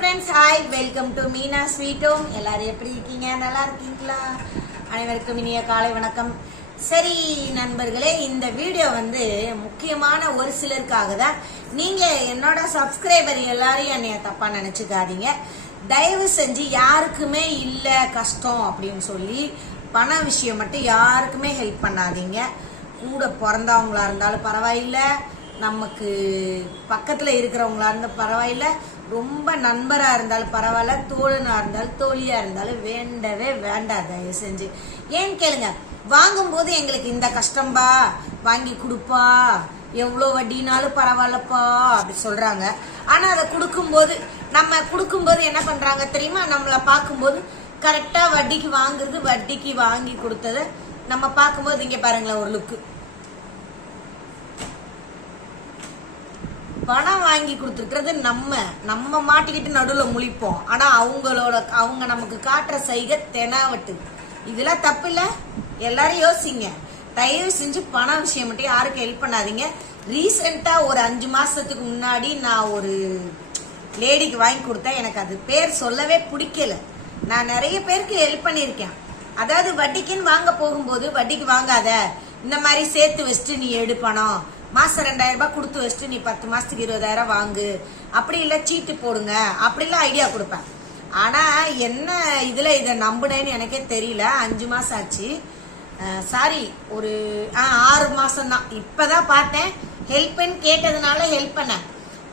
friends, hi, welcome to Meena Sweet Home. எல்லாரும் எப்படி இருக்கீங்க? நல்லா இருக்கீங்களா? அனைவருக்கும் இனிய காலை வணக்கம். சரி நண்பர்களே, இந்த வீடியோ வந்து முக்கியமான ஒரு சிலருக்காக தான். நீங்க என்னோட சப்ஸ்கிரைபர் எல்லாரையும் என்னைய தப்பா நினைச்சுக்காதீங்க. தயவு செஞ்சு யாருக்குமே இல்ல கஷ்டம் அப்படின்னு சொல்லி பண விஷயம் மட்டும் யாருக்குமே ஹெல்ப் பண்ணாதீங்க. கூட பிறந்தவங்களா இருந்தாலும் பரவாயில்ல, நமக்கு பக்கத்துல இருக்கிறவங்களா இருந்தாலும் பரவாயில்ல, ரொம்ப நண்பரா இருந்தாலும் பரவாயில்ல, தோழனா இருந்தாலும் தோழியா இருந்தாலும் வேண்டவே வேண்டாம் தயவு செஞ்சு. ஏன்னு கேளுங்க, வாங்கும் போது எங்களுக்கு இந்த கஷ்டம்பா, வாங்கி கொடுப்பா, எவ்வளோ வட்டினாலும் பரவாயில்லப்பா அப்படி சொல்றாங்க. ஆனா அதை கொடுக்கும்போது நம்ம கொடுக்கும்போது என்ன பண்றாங்க தெரியுமா? நம்மளை பார்க்கும்போது கரெக்டா வட்டிக்கு வாங்குறது, வட்டிக்கு வாங்கி கொடுத்ததை நம்ம பார்க்கும்போது இங்க பாருங்களேன் ஒரு லுக்கு. பணம் வாங்கி கொடுத்துருக்கிறது நம்ம மாட்டிக்கிட்டு நடுவில் முழிப்போம். ஆனா அவங்க நமக்கு காட்டுற சைகை தெனாவட்டு. இதெல்லாம் தப்பு இல்ல? எல்லாரும் யோசிங்க. தயவு செஞ்சு பண விஷயம் மட்டும் யாருக்கும் ஹெல்ப் பண்ணாதீங்க. ரீசெண்டா ஒரு 5 மாசத்துக்கு முன்னாடி நான் ஒரு லேடிக்கு வாங்கி கொடுத்தேன். எனக்கு அது பேர் சொல்லவே பிடிக்கல. நான் நிறைய பேருக்கு ஹெல்ப் பண்ணியிருக்கேன். அதாவது வட்டிக்குன்னு வாங்க போகும்போது, வட்டிக்கு வாங்காத, இந்த மாதிரி சேர்த்து வச்சுட்டு நீ எடு பணம், மாசம் 2000 ரூபாய் கொடுத்து வச்சுட்டு நீ 10 மாசத்துக்கு 20,000 வாங்கு, அப்படி இல்ல சீட்டு போடுங்க, அப்படிலாம் ஐடியா கொடுப்பேன். ஆனா என்ன இதுல இதை நம்புனேன்னு எனக்கே தெரியல. 5 மாசம் ஆச்சு, சாரி ஒரு 6 மாசம் தான். இப்பதான் பார்த்தேன். ஹெல்ப்னு கேட்டதுனால ஹெல்ப் பண்ணேன்.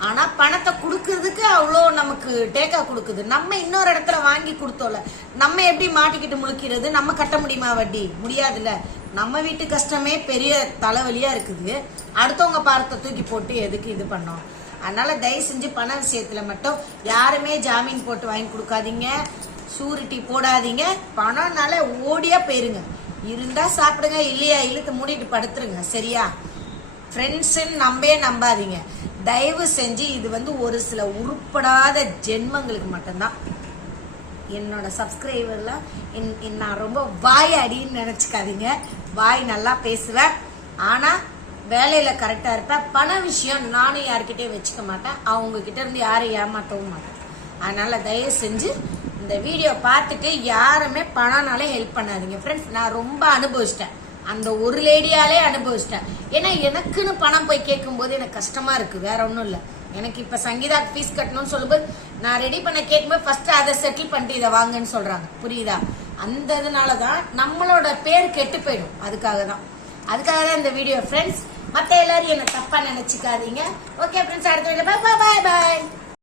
ஆனா பணத்தை கொடுக்கறதுக்கு அவ்வளோ நமக்கு டேக்கா கொடுக்குது. நம்ம இன்னொரு இடத்துல வாங்கி கொடுத்தோம்ல, நம்ம எப்படி மாட்டிக்கிட்டு முழிக்கிறது? நம்ம கட்ட முடியுமா வட்டி? முடியாதுல்ல. நம்ம வீட்டு கஷ்டமே பெரிய தலைவலியா இருக்குது. அடுத்தவங்க பாரத்தை தூக்கி போட்டு எதுக்கு இது பண்ணோம்? அதனால தயவு செஞ்சு பண விஷயத்துல மட்டும் யாருமே ஜாமீன் போட்டு வாங்கி கொடுக்காதீங்க, சூரிட்டி போடாதீங்க. பணம்னால ஓடியா போயிருங்க. இருந்தா சாப்பிடுங்க, இல்லையா இழுத்து மூடிட்டு படுத்துருங்க. சரியா? ஃப்ரெண்ட்ஸ்ன்னு நம்பாதீங்க தயவு செஞ்சு. இது வந்து ஒரு சில உருப்படாத ஜென்மங்களுக்கு மட்டும்தான். என்னோட சப்ஸ்கிரைபர்லாம் நான் ரொம்ப வாய் அடின்னு நினைச்சுக்காதீங்க. வாய் நல்லா பேசுவேன், ஆனா வேலையில கரெக்டா இருப்பேன். பண விஷயம் நானும் யார்கிட்டயும் வச்சுக்க மாட்டேன். அவங்க கிட்ட இருந்து யாரையும் ஏமாற்றவும் மாட்டேன். அதனால தயவு செஞ்சு இந்த வீடியோ பார்த்துட்டு யாருமே பணம்னாலே ஹெல்ப் பண்ணாதீங்க ஃப்ரெண்ட்ஸ். நான் ரொம்ப அனுபவிச்சிட்டேன், அந்த ஒரு லேடியாலே அனுபவிச்சிட்டேன். ஏன்னா எனக்குன்னு பணம் போய் கேட்கும் போது எனக்கு கஷ்டமா இருக்கு, வேற ஒன்றும் இல்லை. எனக்கு இப்ப சங்கீதாக்கு ஃபீஸ் கட்டணும்னு சொல்லும்போது நான் ரெடி பண்ண கேட்கும்போது ஃபர்ஸ்ட் அதை செட்டில் பண்ணிட்டு இதை வாங்கன்னு சொல்றாங்க. புரியுதா? அந்த இதனாலதான் நம்மளோட பேர் கெட்டு போயிடும். அதுக்காக தான் இந்த வீடியோ ஃப்ரெண்ட்ஸ். மற்ற எல்லாரும் என்ன தப்பா நினைச்சுக்காதீங்க. ஓகே ஃப்ரெண்ட்ஸ், அடுத்த வீடியோ பாய் பாய் பாய்.